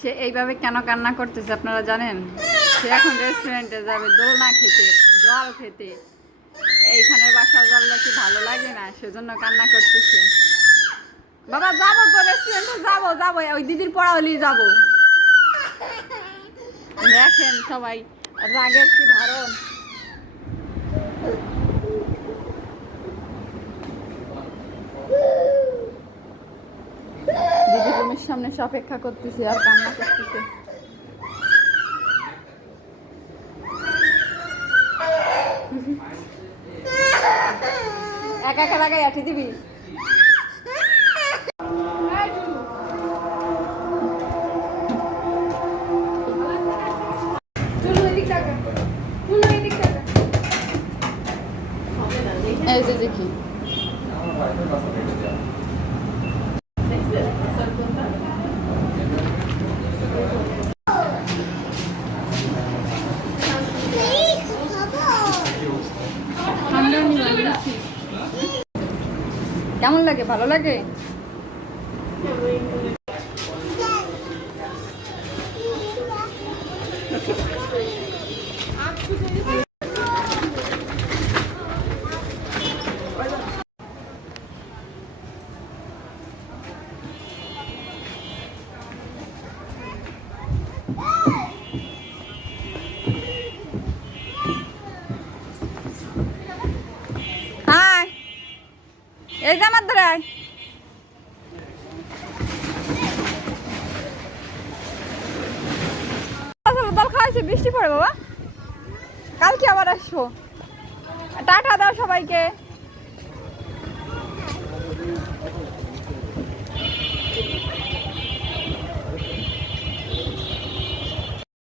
সে এইভাবে কেন কান্না করতেছে আপনারা জানেন? সে এখন রেস্টুরেন্টে যাবে, দোলনা খেতে, জল খেতে। এইখানের বাসার জলটা কি ভালো লাগে না? সেজন্য কান্না করতেছে। বাবা, যাব তো রেস্টুরেন্টে যাব যাব। ওই দিদির পড়া পড়াওলি যাব। দেখেন সবাই, রাগের কি ধারণ রুমের সামনে এসে অপেক্ষা করতেছে আর কান্না করতেছে। একা একা লাগাই, আঠি দিবি? এই যে দেখি। কেমন লাগে? ভালো লাগে? এই যে আমার ধরে আয় দল খাওয়াইছে, বৃষ্টি পড়ে বাবা। কালকে আবার আসব। টাটা দাও সবাইকে।